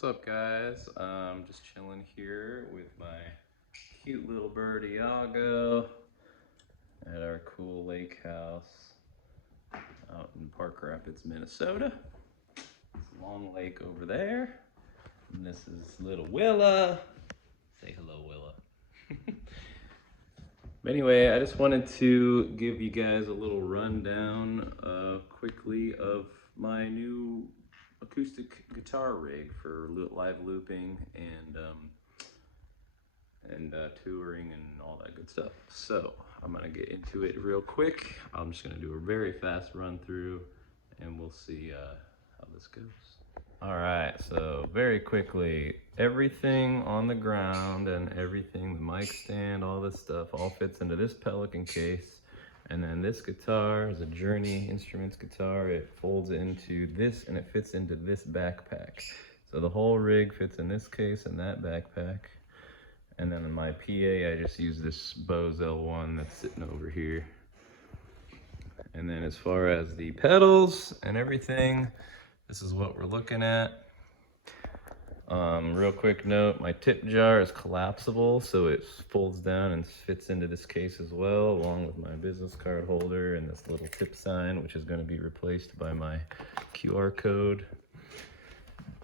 What's up, guys? Just chilling here with my cute little bird Iago at our cool lake house out in Park Rapids, Minnesota. It's a long lake over there, and this is little Willa. Say hello, Willa. But anyway, I just wanted to give you guys a little rundown quickly of my new acoustic guitar rig for live looping and touring and all that good stuff. So I'm gonna get into it real quick. I'm just gonna do a very fast run through and we'll see how this goes. All right, so very quickly, everything on the ground and everything, the mic stand, all this stuff, all fits into this Pelican case. And then this guitar is a Journey Instruments guitar. It folds into this and it fits into this backpack. So the whole rig fits in this case and that backpack. And then in my PA, I just use this Bose L1 that's sitting over here. And then as far as the pedals and everything, this is what we're looking at. Real quick note, my tip jar is collapsible, so it folds down and fits into this case as well, along with my business card holder and this little tip sign, which is going to be replaced by my QR code.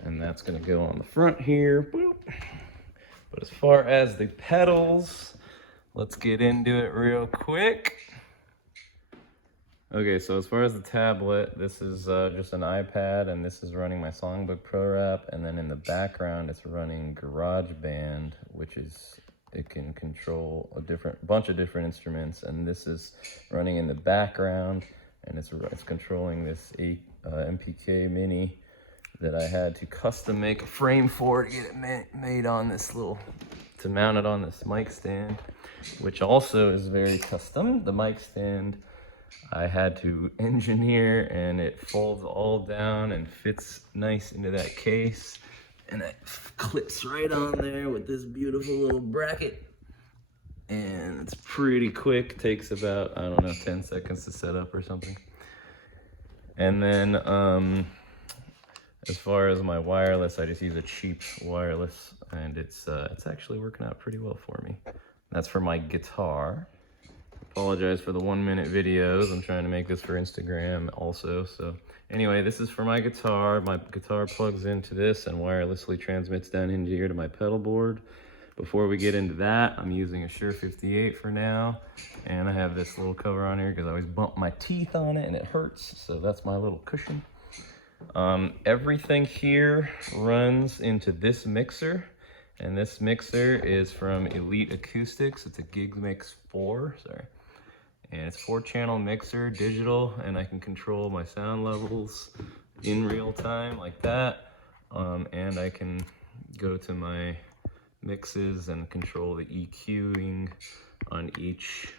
And that's going to go on the front here. Boop. But as far as the pedals, let's get into it real quick. Okay, so as far as the tablet, this is just an iPad, and this is running my Songbook ProRap, and then in the background it's running GarageBand, which is, it can control a bunch of different instruments, and this is running in the background, and it's controlling this MPK Mini that I had to custom make a frame for to get it made on this to mount it on this mic stand, which also is very custom. The mic stand I had to engineer, and it folds all down and fits nice into that case, and it clips right on there with this beautiful little bracket, and it's pretty quick. Takes about, I don't know, 10 seconds to set up or something. And then as far as my wireless, I just use a cheap wireless, and it's actually working out pretty well for me. That's for my guitar. Apologize for the 1-minute videos. I'm trying to make this for Instagram also. So anyway, this is for my guitar. My guitar plugs into this and wirelessly transmits down into here to my pedal board. Before we get into that, I'm using a Shure SM58 for now. And I have this little cover on here because I always bump my teeth on it and it hurts. So that's my little cushion. Everything here runs into this mixer. And this mixer is from Elite Acoustics. It's a GigMix 4, sorry. And it's 4-channel mixer, digital, and I can control my sound levels in real time like that. And I can go to my mixes and control the EQing on each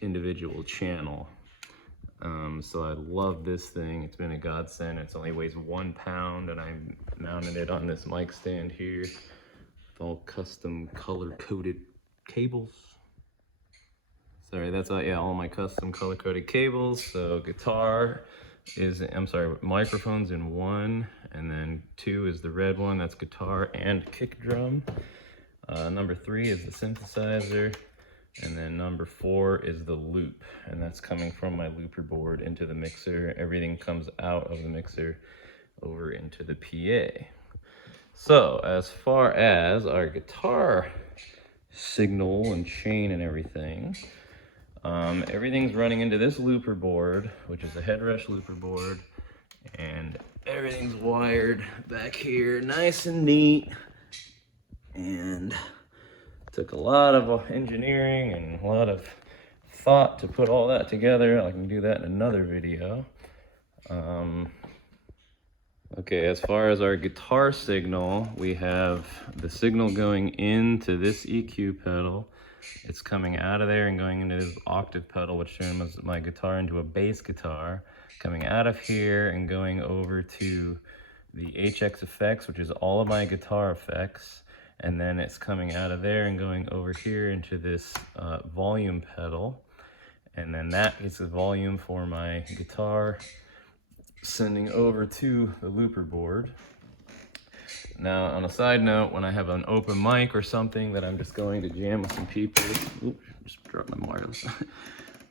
individual channel. So I love this thing. It's been a godsend. It only weighs 1 pound, and I mounted it on this mic stand here with all custom color-coded cables. Sorry, that's all my custom color-coded cables. So guitar is, microphone's in 1, and then 2 is the red one. That's guitar and kick drum. Number 3 is the synthesizer. And then number 4 is the loop, and that's coming from my looper board into the mixer. Everything comes out of the mixer over into the PA. So as far as our guitar signal and chain and everything, everything's running into this looper board, which is a Headrush Looperboard, and everything's wired back here nice and neat. And took a lot of engineering and a lot of thought to put all that together. I can do that in another video. Okay, as far as our guitar signal, we have the signal going into this EQ pedal. It's coming out of there and going into this Octave pedal, which turns my guitar into a bass guitar. Coming out of here and going over to the HX effects, which is all of my guitar effects. And then it's coming out of there and going over here into this volume pedal. And then that is the volume for my guitar, sending over to the looper board. Now, on a side note, when I have an open mic or something that I'm just going to jam with some people, oops, just dropped my wireless.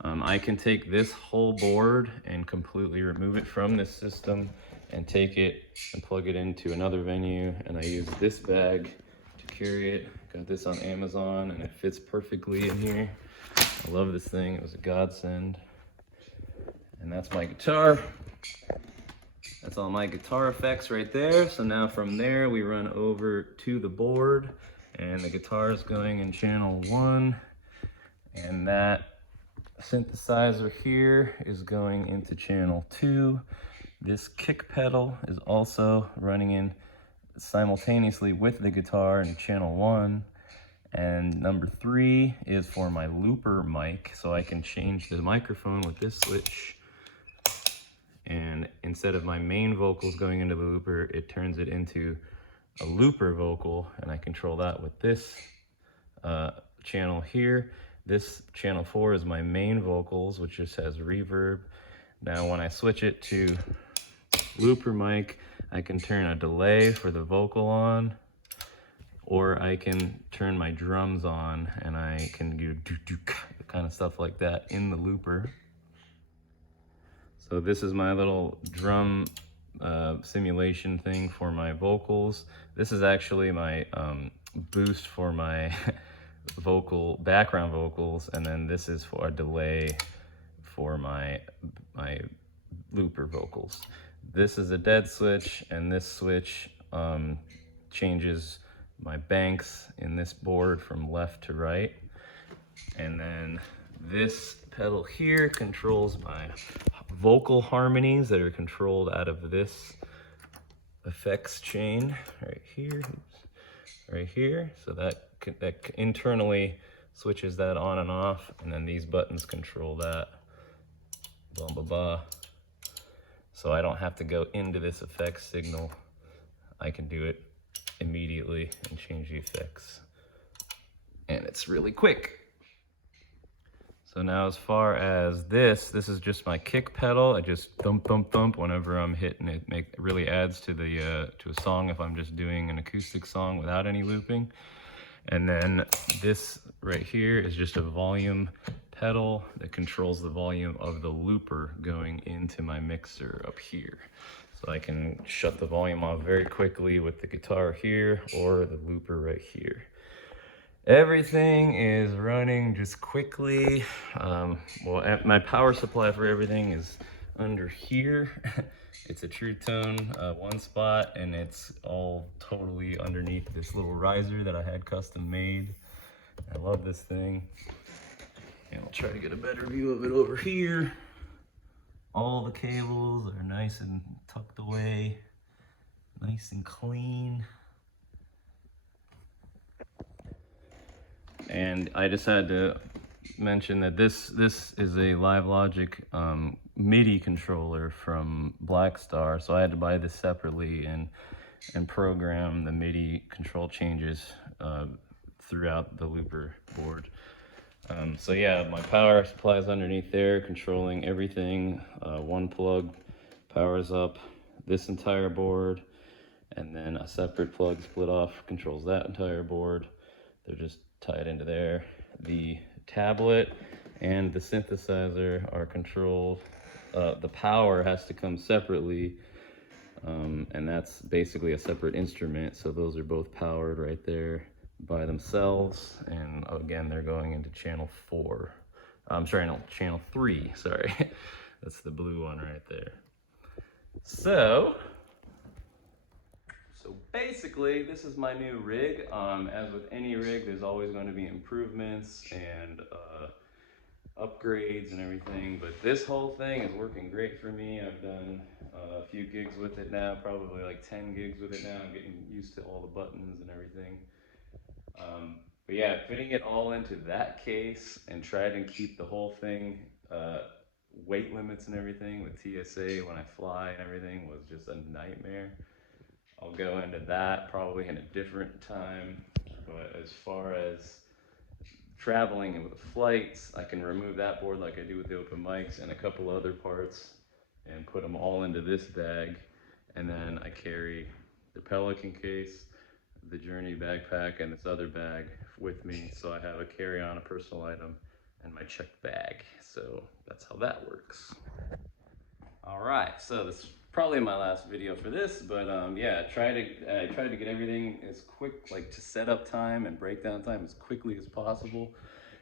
I can take this whole board and completely remove it from this system and take it and plug it into another venue, and I use this bag to carry it. Got this on Amazon and it fits perfectly in here. I love this thing, it was a godsend. And that's my guitar. That's all my guitar effects right there. So now from there we run over to the board, and the guitar is going in channel 1, and that synthesizer here is going into channel 2. This kick pedal is also running in simultaneously with the guitar in channel 1. And number 3 is for my looper mic, so I can change the microphone with this switch. And instead of my main vocals going into the looper, it turns it into a looper vocal, and I control that with this channel here. This channel 4 is my main vocals, which just has reverb. Now when I switch it to looper mic, I can turn a delay for the vocal on, or I can turn my drums on, and I can do kind of stuff like that in the looper. So this is my little drum simulation thing for my vocals. This is actually my boost for my background vocals, and then this is for a delay for my looper vocals. This is a dead switch, and this switch changes my banks in this board from left to right. And then this pedal here controls my vocal harmonies that are controlled out of this effects chain right here. Right here. So that internally switches that on and off, and then these buttons control that. Blah, blah, blah. So I don't have to go into this effects signal. I can do it immediately and change the effects. And it's really quick. So now as far as this is just my kick pedal. I just thump, thump, thump whenever I'm hitting it. It really adds to the to a song if I'm just doing an acoustic song without any looping. And then this right here is just a volume pedal that controls the volume of the looper going into my mixer up here. So I can shut the volume off very quickly with the guitar here or the looper right here. Everything is running just quickly. Well, my power supply for everything is under here. It's a True Tone one spot, and it's all totally underneath this little riser that I had custom made. I love this thing. And I'll try to get a better view of it over here. All the cables are nice and tucked away, nice and clean. And I just had to mention that this is a Live Logic Midi controller from Blackstar, so I had to buy this separately and program the Midi control changes throughout the looper board. So yeah, my power supply is underneath there, controlling everything. One plug powers up this entire board, and then a separate plug split off controls that entire board. They're just tied into there. The tablet and the synthesizer are controlled. The power has to come separately, and that's basically a separate instrument. So those are both powered right there by themselves. And again, they're going into channel 4. I'm sorry, no, channel 3, sorry. That's the blue one right there. So basically, this is my new rig. As with any rig, there's always going to be improvements and upgrades and everything, but this whole thing is working great for me. I've done a few gigs with it now, probably like 10 gigs with it now. I'm getting used to all the buttons and everything. But yeah, fitting it all into that case and trying to keep the whole thing weight limits and everything with TSA when I fly and everything was just a nightmare. I'll go into that probably in a different time, but as far as traveling and with flights, I can remove that board like I do with the open mics and a couple other parts and put them all into this bag, and then I carry the Pelican Case, the Journey backpack, and this other bag with me. So I have a carry-on, a personal item, and my checked bag. So that's how that works. All right, so this is probably my last video for this, but yeah, I tried to get everything as quick, like to set up time and breakdown time as quickly as possible.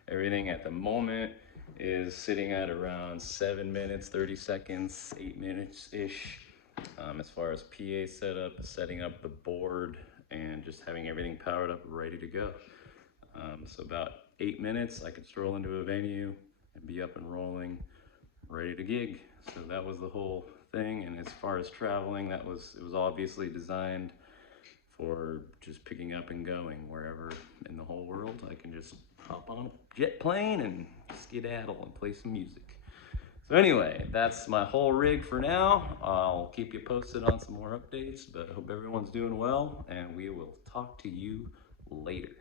Everything at the moment is sitting at around 7 minutes, 30 seconds, 8 minutes-ish. As far as PA setup, setting up the board, and just having everything powered up, ready to go. So about 8 minutes, I could stroll into a venue and be up and rolling, ready to gig. So that was the whole thing. And as far as traveling, it was obviously designed for just picking up and going wherever in the whole world. I can just hop on a jet plane and skedaddle and play some music. So anyway, that's my whole rig for now. I'll keep you posted on some more updates, but I hope everyone's doing well, and we will talk to you later.